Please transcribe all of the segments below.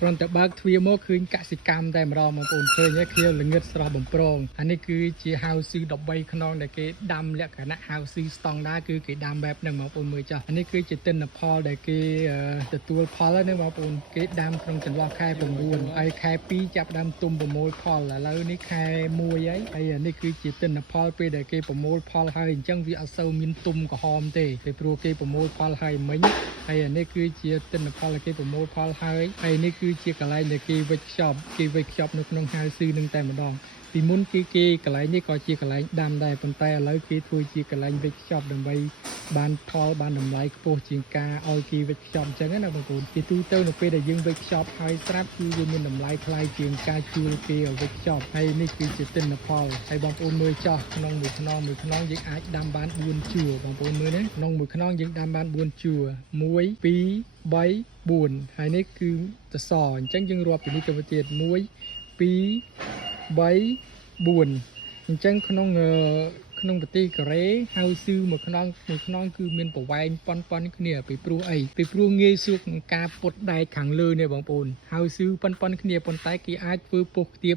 គ្រាន់តែបើកទ្វារមកឃើញកសិកម្មតែម្ដងបងប្អូនឃើញខៀវល្ងឹតស្រស់បំប្រងអានេះគឺជាហៅស៊ឺ13ខ្នងដែលគេដាំលក្ខណៈហៅស៊ឺស្តង់ដាគឺគេដាំបែបហ្នឹងបងប្អូនមើលចាស់អានេះគឺជាទិន្នផលដែលគេទទួលផលហ្នឹងបងប្អូនគេដាំក្នុងចន្លោះខែ9ហើយខែ2ចាប់ដើមទុំប្រមូលផលឥឡូវនេះខែ1ហើយអានេះគឺជាទិន្នផលពេលដែលគេប្រមូលផលហើយអញ្ចឹងវាអត់សូវមានទុំក្រហមទេពីព្រោះគេប្រមូលផលហើយមិញហើយអានេះគឺជាទិន្នផលដែលគេប្រមូលផលហើយនេះគឺជាកន្លែងដែលគេវេចខ្ចប់នៅក្នុងហៅស៊ឺនឹងតែម្ដងពីមុនគេកន្លែងនេះក៏ជាកន្លែងដាំដែរប៉ុន្តែឥឡូវគេធ្វើជាកន្លែងវេចខ្ចប់ដើម្បីបានផលបានតម្លៃខ្ពស់ជាងការឲ្យគេវេចខ្ចប់អញ្ចឹងណាបងប្អូនជាទូទៅនៅពេលដែលយើងវេចខ្ចប់ហើយស្រាប់គឺវាមានតម្លៃថ្លៃជាងការជួលគេឲ្យវេចខ្ចប់ហើយនេះគឺជាទិន្នផលហើយបងប្អូនមើលចោះក្នុងមួយខ្នងយើងអាចដាំបាន4ជួរបងប្អូនមើលណាក្នុងមួយខ្នងយើងដាំបាន4ជួរ1 2 3 4ហើយនេះគឺសសរអញ្ចឹងយើងរាប់ពីនេះទៅទៀត1 2 3 4អញ្ចឹងក្នុងប្រទេសកូរ៉េហៅស៊ឺមួយខ្នងគឺមានប្រវែងប៉ុនគ្នាពីព្រោះអីពីព្រោះងាយស្រួលក្នុងការពុតដែកខាងលើនេះបងប្អូនហៅស៊ឺប៉ុនគ្នាប៉ុន្តែគេអាចធ្វើពុះទៀប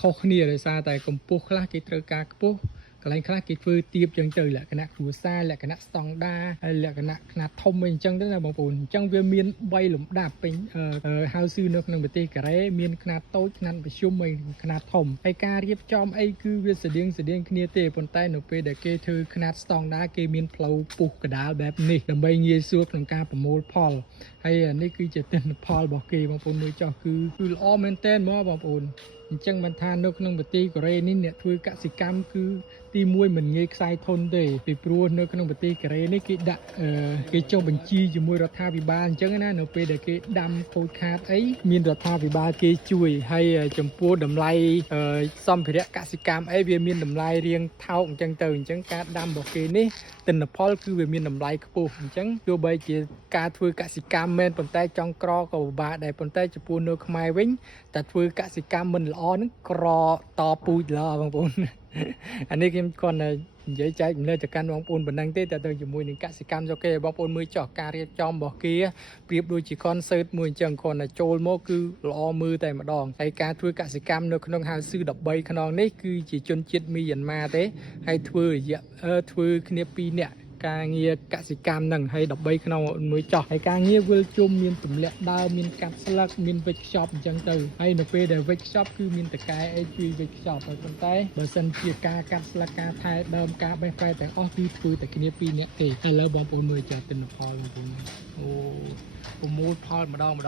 ខុសគ្នាដោយសារតែកម្ពស់ខ្លះគេត្រូវការខ្ពស់កន្លែងខ្លះគេធ្វើទៀបចឹងទៅលក្ខណៈគ្រួសារលក្ខណៈស្តង់ដាហើយលក្ខណៈខ្នាតធំអីអញ្ចឹងទៅណាបងប្អូនអញ្ចឹងវាមាន3លំដាប់ពេញហៅស៊ឺនៅក្នុងប្រទេសកូរ៉េមានខ្នាតតូចខ្នាតមធ្យមហើយខ្នាតធំហើយការរៀបចំអីគឺវាស្តៀងគ្នាទេប៉ុន្តែនៅពេលដែលគេធ្វើខ្នាតស្តង់ដាគេមានផ្លូវពុះកដាលបែបនេះដើម្បីងាយស្រួលក្នុងការប្រមូលផលហើយនេះគឺជាទិន្នផលរបស់គេបងប្អូនមើលចោះគឺល្អមែនតើមកបងប្អូនអញ្ចឹងបានថានៅក្នុងប្រទេសកូរ៉េនេះអ្នកធ្វើកសិកម្មគឺទី1មិនងាយខ្សែធនទេពីព្រោះនៅក្នុងប្រទេសកូរ៉េនេះគេដាក់គេចុះបញ្ជីជាមួយរដ្ឋាភិបាលអញ្ចឹងណានៅពេលដែលគេដាំខូចខាតអីមានរដ្ឋាភិបាលគេជួយហើយចំពោះតម្លៃសម្ភារៈកសិកម្មអីវាមានតម្លៃរៀងថោកអញ្ចឹងទៅអញ្ចឹងការដាំរបស់គេនេះទិន្នផលគឺវាមានតម្លៃខ្ពស់អញ្ចឹងទោះបីជាការធ្វើកសិកម្មមែនប៉ុន្តែចង់ក្រក៏ពិបាកដែរប៉ុន្តែចំពោះនៅខ្មែរវិញតែធ្វើកសិកម្មមិនល្អហ្នឹងក្រតពូជល្អបងប្អូនអានេះខ្ញុំគាត់និយាយចែកនៅទៅកាន់បងប្អូនប៉ុណ្ណឹងទេតែទៅជាមួយនឹងកសិកម្មចូលគេបងប្អូនមើលចោះការរៀបចំរបស់គេប្រៀបដូចជា concert មួយអញ្ចឹងគាត់តែចូលមកគឺល្អមើលតែម្ដងហើយការធ្វើកសិកម្មនៅក្នុងហៅស៊ឺ13ខ្នងនេះគឺជាជនជាតិមីយ៉ាន់ម៉ាទេហើយធ្វើគ្នា2នាក់ការងារកសិកម្មហ្នឹងហើយ13ខ្នងមួយចោះហើយការងារវិលជុំមានទម្លាក់ដើមមានកាត់ស្លឹកមានវេចខ្ចប់អញ្ចឹងទៅហើយនៅពេលដែលវេចខ្ចប់គឺមានតកែអីជួយវេចខ្ចប់ហើយប៉ុន្តែបើសិនជាការកាត់ស្លឹកការថែដើមការបេះផ្លែទាំងអស់គឺធ្វើតែគ្នា2នាក់ទេឥឡូវបងប្អូនមើលចាទិន្នផលបងប្អូនអូប្រមូលផលម្ដង